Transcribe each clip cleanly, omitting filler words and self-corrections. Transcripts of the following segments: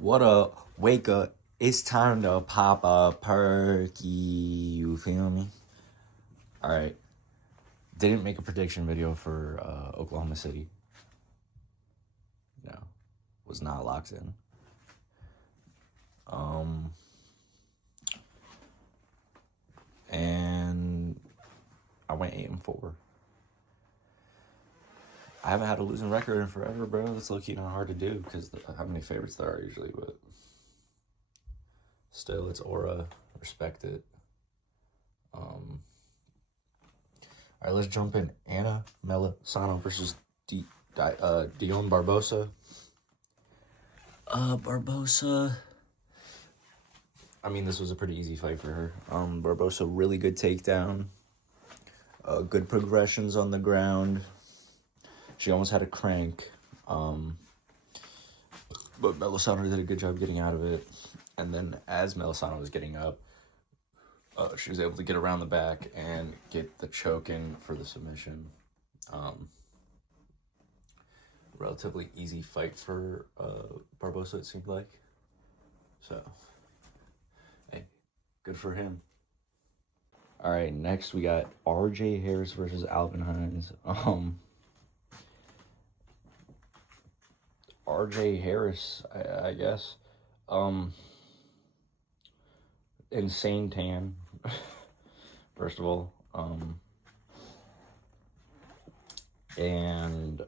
What up? Wake up. It's time to pop a perky. You feel me? Alright. Didn't make a prediction video for Oklahoma City. No. Was not locked in. And I went 8-4. I haven't had a losing record in forever, bro. That's low-key not hard to do because how many favorites there are usually, but still, it's aura. Respect it. All right, let's jump in. Anna Melisano versus Dion Barbosa. Barbosa. I mean, this was a pretty easy fight for her. Barbosa, really good takedown. Good progressions on the ground. She almost had a crank. But Melisano did a good job getting out of it. And then as Melisano was getting up, she was able to get around the back and get the choke in for the submission. Relatively easy fight for Barbosa, it seemed like. So, hey, good for him. All right, next we got RJ Harris versus Alvin Hines. RJ Harris, I guess. Insane tan, first of all. And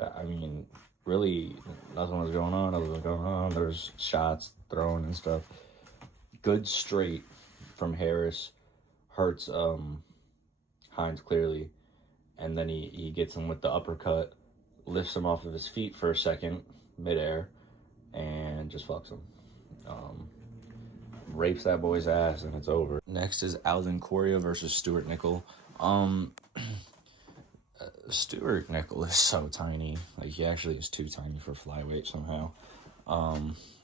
I mean, really, nothing was going on. There's shots thrown and stuff. Good straight from Harris. Hurts Hines clearly. And then he gets him with the uppercut. Lifts him off of his feet for a second, midair. And just fucks him. Rapes that boy's ass and it's over. Next is Alvin Correa versus Stuart Nickel. Stuart Nickel is so tiny. Like, he actually is too tiny for flyweight somehow.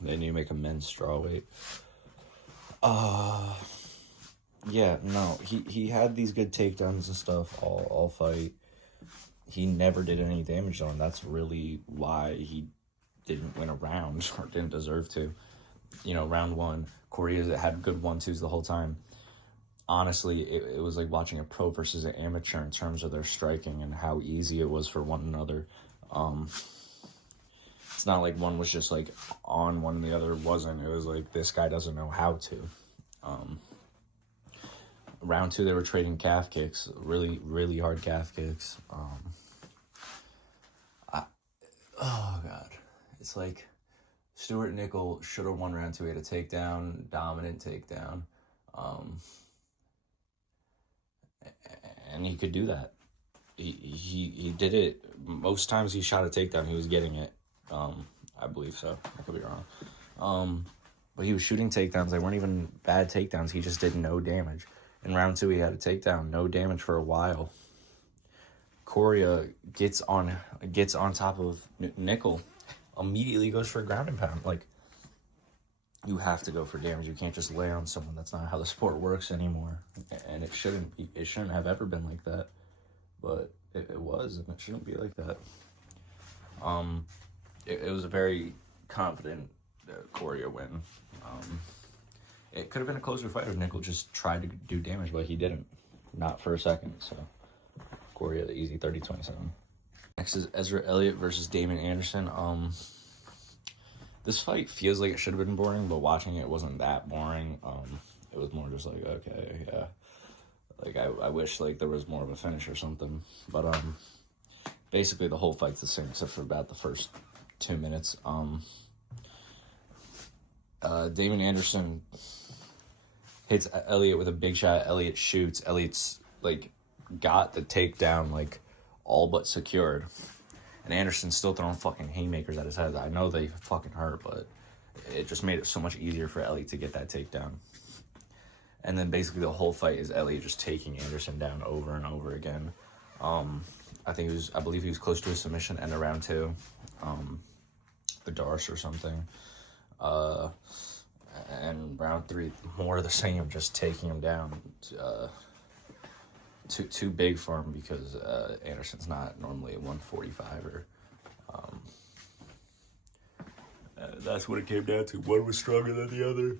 They need to make a men's strawweight. Yeah, no, he had these good takedowns and stuff all fight. He never did any damage on him. That's really why he didn't win a round or didn't deserve to. You know, round one, Correa had good 1-2s the whole time. Honestly, it was like watching a pro versus an amateur in terms of their striking and how easy it was for one another. It's not like one was just like on one and the other wasn't. It was like, this guy doesn't know how to. Round two, they were trading calf kicks, really, really hard calf kicks. Oh God, it's like Stuart Nickel should have won round two. He had a takedown, dominant takedown. And he could do that. He did it. Most times he shot a takedown, he was getting it. I believe so. I could be wrong. But he was shooting takedowns. They weren't even bad takedowns. He just did no damage. In round two, he had a takedown, no damage for a while. Correa gets on top of Nickel, immediately goes for a ground and pound. Like, you have to go for damage. You can't just lay on someone. That's not how the sport works anymore. And it shouldn't be. It shouldn't have ever been like that. But it was, and it shouldn't be like that. It was a very confident Correa win. It could have been a closer fight if Nickel just tried to do damage, but he didn't. Not for a second. So, Correa, the easy 30-27. Next is Ezra Elliott versus Damon Anderson. This fight feels like it should have been boring, but watching it wasn't that boring. It was more just like, okay, yeah. Like, I wish, like, there was more of a finish or something. But, basically the whole fight's the same except for about the first 2 minutes. Damon Anderson hits Elliott with a big shot. Elliott shoots. Elliott's, like, got the takedown, like, all but secured. And Anderson's still throwing fucking haymakers at his head. I know they fucking hurt, but it just made it so much easier for Elliott to get that takedown. And then basically the whole fight is Elliott just taking Anderson down over and over again. I believe he was close to a submission end of round two. The Darce or something. And round three, more of the same, just taking him down. Too big for him because Anderson's not normally a 145er. That's what it came down to. One was stronger than the other.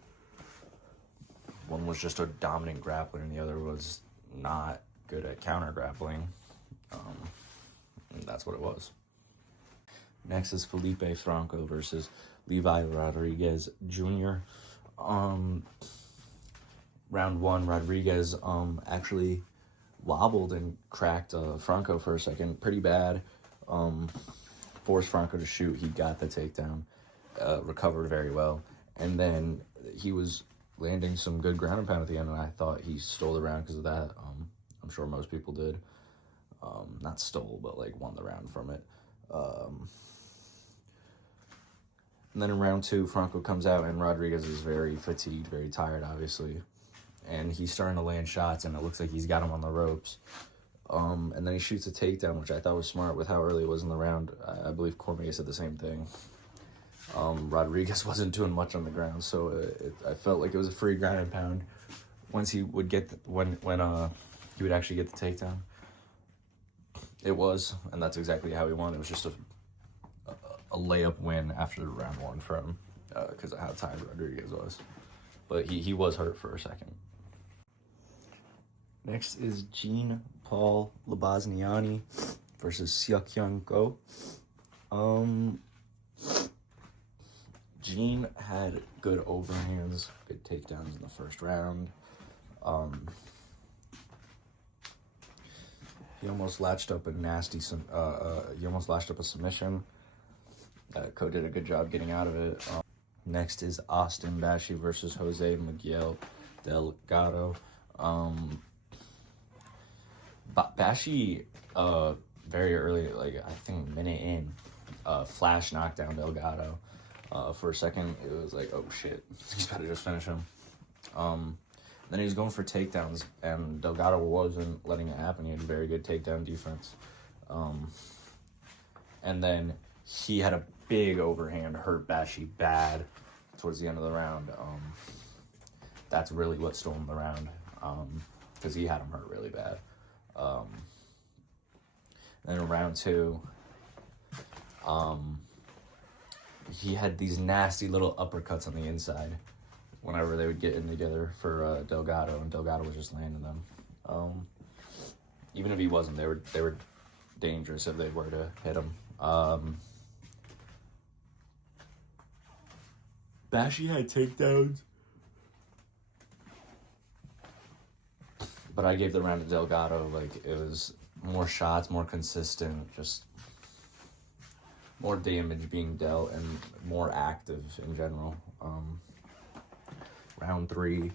One was just a dominant grappler, and the other was not good at counter grappling. That's what it was. Next is Felipe Franco versus Levi Rodriguez Jr. Round one, Rodriguez actually wobbled and cracked Franco for a second pretty bad. Forced Franco to shoot. He got the takedown, recovered very well, and then he was landing some good ground and pound at the end, and I thought he stole the round because of that. I'm sure most people did. Not stole, but like won the round from it. And then in round two, Franco comes out, and Rodriguez is very fatigued, very tired, obviously. And he's starting to land shots, and it looks like he's got him on the ropes. And then he shoots a takedown, which I thought was smart with how early it was in the round. I believe Cormier said the same thing. Rodriguez wasn't doing much on the ground, so I felt like it was a free ground and pound once he would get when he would actually get the takedown. It was, and that's exactly how he won. It was just a layup win after round one for him because of how tired Rodriguez was. But he was hurt for a second. Next is Jean-Paul Labazniani versus Seok-Young Go. Jean had good overhands, good takedowns in the first round. He almost latched up a submission. Ko did a good job getting out of it. Next is Austin Bashi versus Jose Miguel Delgado. Bashi, very early, like I think a minute in, flash knockdown Delgado. For a second, it was like, oh shit, he's about to just finish him. Then he was going for takedowns, and Delgado wasn't letting it happen. He had very good takedown defense. And then he had a big overhand, hurt Bashi bad towards the end of the round. That's really what stole him the round, because he had him hurt really bad. Then in round two, he had these nasty little uppercuts on the inside whenever they would get in together for Delgado, and Delgado was just landing them. Even if he wasn't, they were dangerous if they were to hit him. Bashi had takedowns, but I gave the round to Delgado. Like, it was more shots, more consistent, just more damage being dealt, and more active in general. Round three,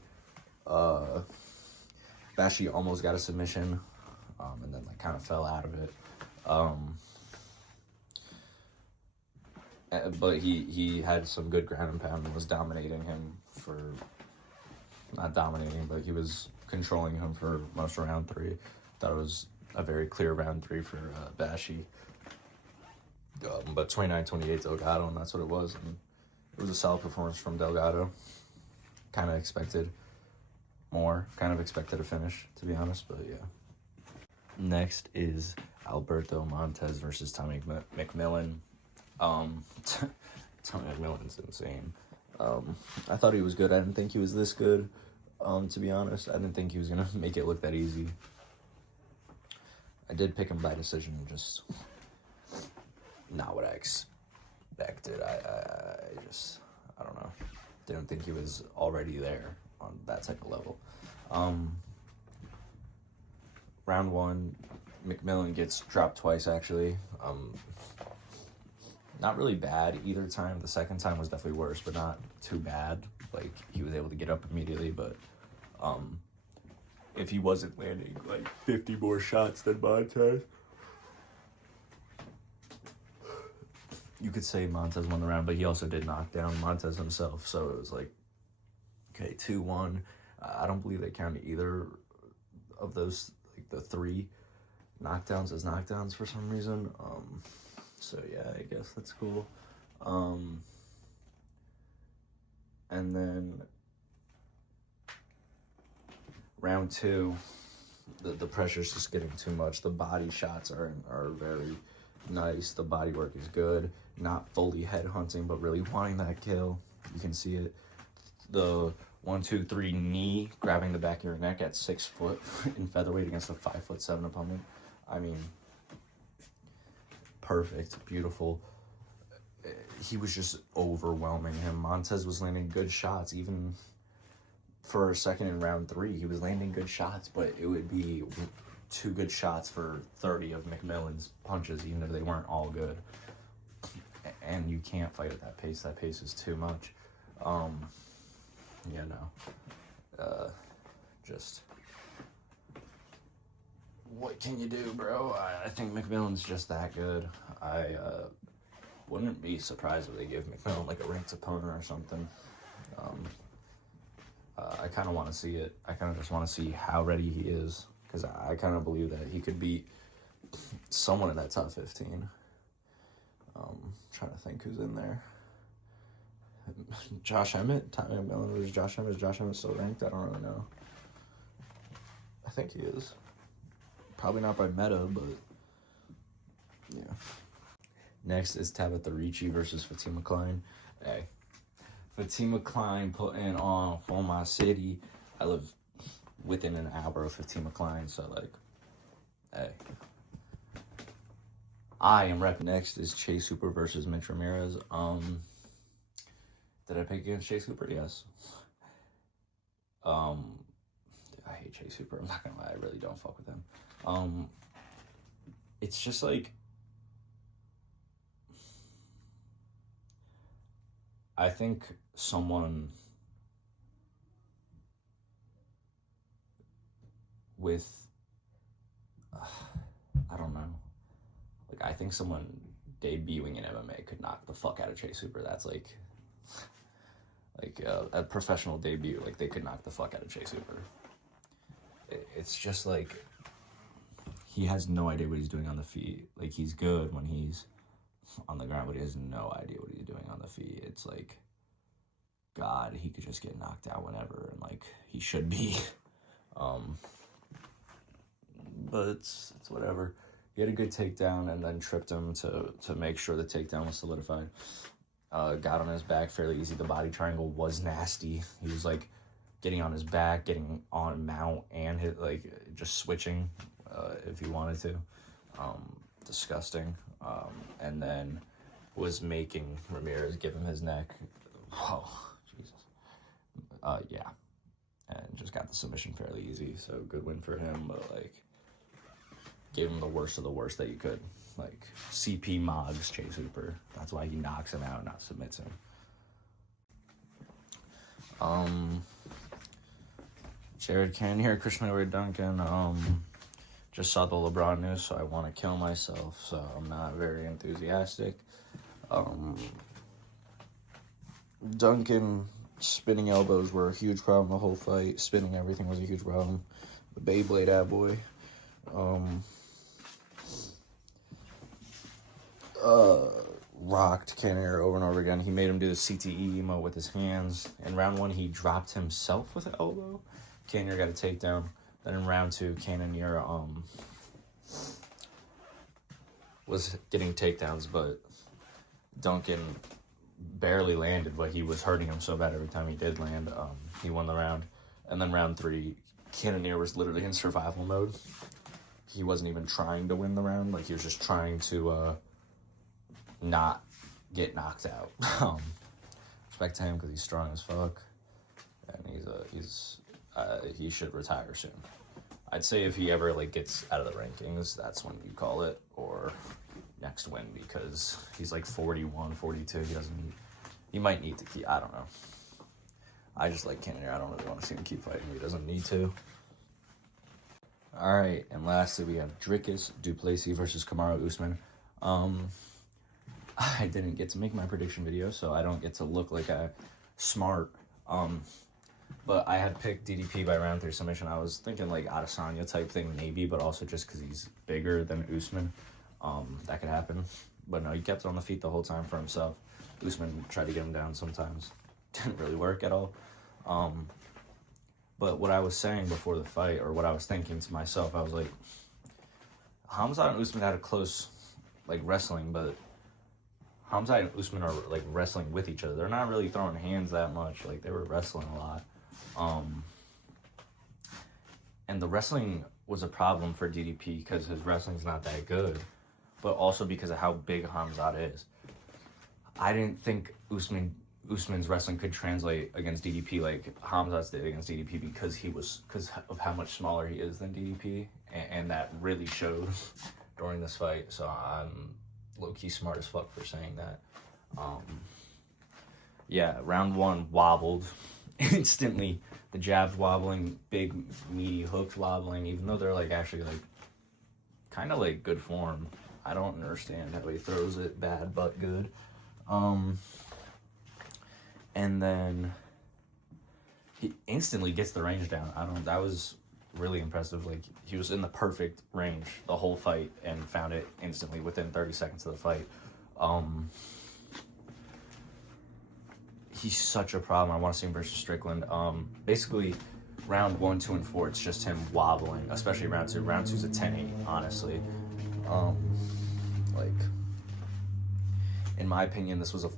Bashi almost got a submission, and then like kind of fell out of it. But he had some good ground and pound and was dominating him for, not dominating, but he was controlling him for most of round three. Thought it was a very clear round three for Bashi. But 29-28 Delgado, and that's what it was. And it was a solid performance from Delgado. Kind of expected more. Kind of expected a finish, to be honest, but yeah. Next is Alberto Montez versus Tommy McMillan. Tommy McMillan's insane. I thought he was good. I didn't think he was this good, to be honest. I didn't think he was going to make it look that easy. I did pick him by decision, just not what I expected. I don't know. Didn't think he was already there on that type of level. Round one, McMillan gets dropped twice, actually. Not really bad either time. The second time was definitely worse, but not too bad. Like, he was able to get up immediately, but if he wasn't landing like 50 more shots than Montez, you could say Montez won the round, but he also did knock down Montez himself, so it was like, okay, 2-1. I don't believe they counted either of those, like the three knockdowns as knockdowns for some reason. So yeah, I guess that's cool. And then round two, the pressure's just getting too much. The body shots are very nice. The body work is good. not fully headhunting, but really wanting that kill. You can see it. The 1, 2, 3 knee grabbing the back of your neck at 6 foot in featherweight against a 5'7" opponent. I mean, perfect, beautiful. He was just overwhelming him. Montez was landing good shots, even for a second in round 3. He was landing good shots, but it would be 2 good shots for 30 of McMillan's punches, even if they weren't all good. And you can't fight at that pace. That pace is too much. Just what can you do, bro? I think McMillan's just that good. I wouldn't be surprised if they give McMillan like a ranked opponent or something. I kind of want to see it. I kind of just want to see how ready he is, because I kind of believe that he could beat someone in that top 15. Trying to think who's in there. Josh Emmett? Tommy McMillan versus Josh Emmett. Is Josh Emmett still ranked? I don't really know. I think he is. Probably not by meta, but yeah. Next is Tabitha Ricci versus Fatima Klein. Hey, Fatima Klein putting on for my city. I live within an hour of Fatima Klein, so like, hey. I am repping. Next is Chase Hooper versus Mitch Ramirez. Did I pick against Chase Hooper? Yes. I hate Chase Hooper. I'm not gonna lie, I really don't fuck with him. It's just like, I think someone with, I don't know. Like, I think someone debuting in MMA could knock the fuck out of Chase Hooper. That's like a professional debut. Like, they could knock the fuck out of Chase Hooper. It's just like, he has no idea what he's doing on the feet. Like, he's good when he's on the ground, but he has no idea what he's doing on the feet. It's like, God, he could just get knocked out whenever, and like, he should be. But it's whatever. He had a good takedown and then tripped him to make sure the takedown was solidified. Got on his back fairly easy. The body triangle was nasty. He was like getting on his back, getting on mount, and hit, like, just switching if he wanted to. Disgusting. And then was making Ramirez give him his neck. Whoa, Jesus. Yeah. And just got the submission fairly easy. So good win for him, but like, gave him the worst of the worst that you could. Like, CP Moggs Chase Hooper. That's why he knocks him out, not submits him. Jared Cannonier, Christian Edward Duncan. Just saw the LeBron news, so I want to kill myself, so I'm not very enthusiastic. Duncan spinning elbows were a huge problem the whole fight. Spinning everything was a huge problem. The Beyblade ad boy. Rocked Cannonier over and over again. He made him do the CTE emote with his hands. In round 1, he dropped himself with an elbow. Cannonier got a takedown. Then in round 2, Cannonier was getting takedowns, but Duncan barely landed, but he was hurting him so bad every time he did land. He won the round. And then round 3, Cannonier was literally in survival mode. He wasn't even trying to win the round. Like, he was just trying to not get knocked out. Respect to him because he's strong as fuck, and he should retire soon. I'd say if he ever like gets out of the rankings, that's when you call it, or next win, because he's like 41, 42. He might need to keep. I don't know. I just like Cannonier. I don't really want to see him keep fighting. He doesn't need to. All right, and lastly we have Dricus du Plessis versus Kamaru Usman. I didn't get to make my prediction video, so I don't get to look like I'm smart. But I had picked DDP by round 3 submission. I was thinking like Adesanya type thing maybe, but also just because he's bigger than Usman, that could happen. But no, he kept it on the feet the whole time for himself. Usman tried to get him down sometimes. Didn't really work at all. But what I was saying before the fight, or what I was thinking to myself, I was like, Hamzat and Usman had a close like wrestling, but Hamza and Usman are like wrestling with each other. They're not really throwing hands that much. Like they were wrestling a lot. And the wrestling was a problem for DDP because his wrestling's not that good, but also because of how big Hamzat is. I didn't think Usman's wrestling could translate against DDP like Hamzat's did against DDP because of how much smaller he is than DDP, and that really showed during this fight. So I'm low-key smart as fuck for saying that. Yeah, round 1 wobbled instantly. The jabs wobbling, big meaty hooks wobbling, even though they're like actually like kind of like good form. I don't understand how he throws it bad but good. And then he instantly gets the range down. That was really impressive. Like he was in the perfect range the whole fight and found it instantly within 30 seconds of the fight. He's such a problem. I want to see him versus Strickland. Basically, round 1, 2, and 4, it's just him wobbling, especially round 2. Round 2's a 10-8, honestly. Like, in my opinion, this was a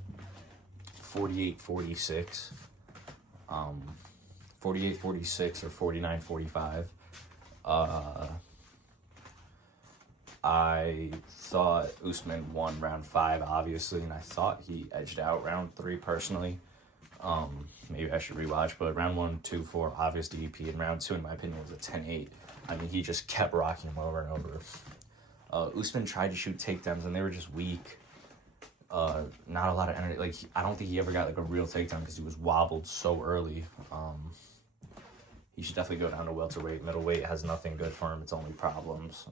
48-46. 48-46 or 49-45. I thought Usman won round 5, obviously, and I thought he edged out round 3 personally. Maybe I should rewatch, but round 1, 2, 4, obvious DDP, and round 2, in my opinion, was a 10-8. I mean, he just kept rocking him over and over. Usman tried to shoot takedowns, and they were just weak. Not a lot of energy. Like, I don't think he ever got, like, a real takedown because he was wobbled so early. He should definitely go down to welterweight. Middleweight has nothing good for him. It's only problems.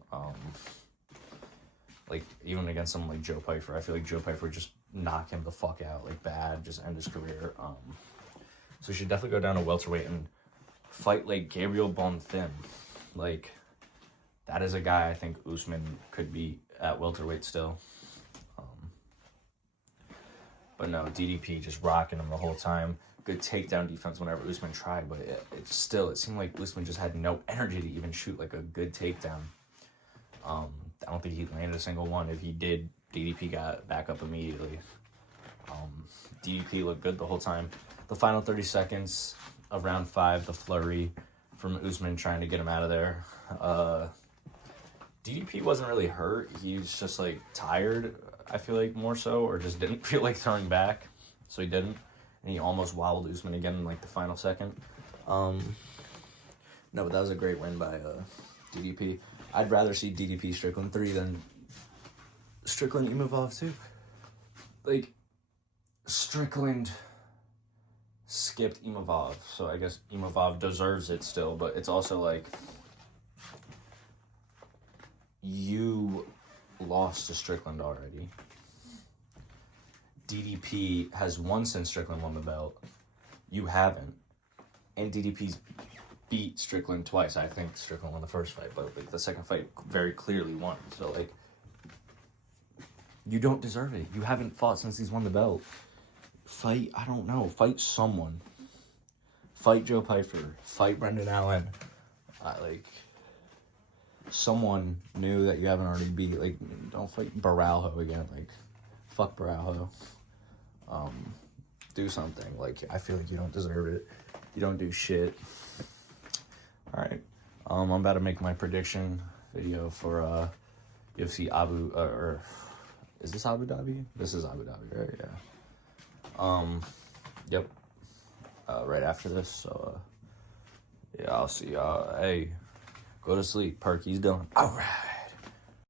Like, even against someone like Joe Pyfer, I feel like Joe Pyfer would just knock him the fuck out, like, bad, just end his career. So he should definitely go down to welterweight and fight, like, Gabriel Bonfim. Like, that is a guy I think Usman could be at welterweight still. But no, DDP just rocking him the whole time. Good takedown defense whenever Usman tried, but it seemed like Usman just had no energy to even shoot, like, a good takedown. I don't think he landed a single one. If he did, DDP got back up immediately. DDP looked good the whole time. The final 30 seconds of round 5, the flurry from Usman trying to get him out of there. DDP wasn't really hurt. He was just, like, tired, I feel like, more so, or just didn't feel like throwing back, so he didn't. And he almost wobbled Usman again in, like, the final second. No, but that was a great win by DDP. I'd rather see DDP Strickland 3 than Strickland Imavov 2. Like, Strickland skipped Imavov, so I guess Imavov deserves it still, but it's also like, you lost to Strickland already. DDP has won since Strickland won the belt. You haven't. And DDP's beat Strickland twice. I think Strickland won the first fight, but like the second fight very clearly won. So like, you don't deserve it. You haven't fought since he's won the belt. Fight, I don't know. Fight someone. Fight Joe Pyfer. Fight Brendan Allen. Someone new that you haven't already beat. Like, don't fight Baralho again. Like, fuck Baralho. Do something. Like, I feel like you don't deserve it. You don't do shit. Alright. I'm about to make my prediction video for UFC Abu or is this Abu Dhabi? This is Abu Dhabi, right? Yeah. Yep. Right after this, so yeah, I'll see y'all. Hey, go to sleep. Perky's done. Alright.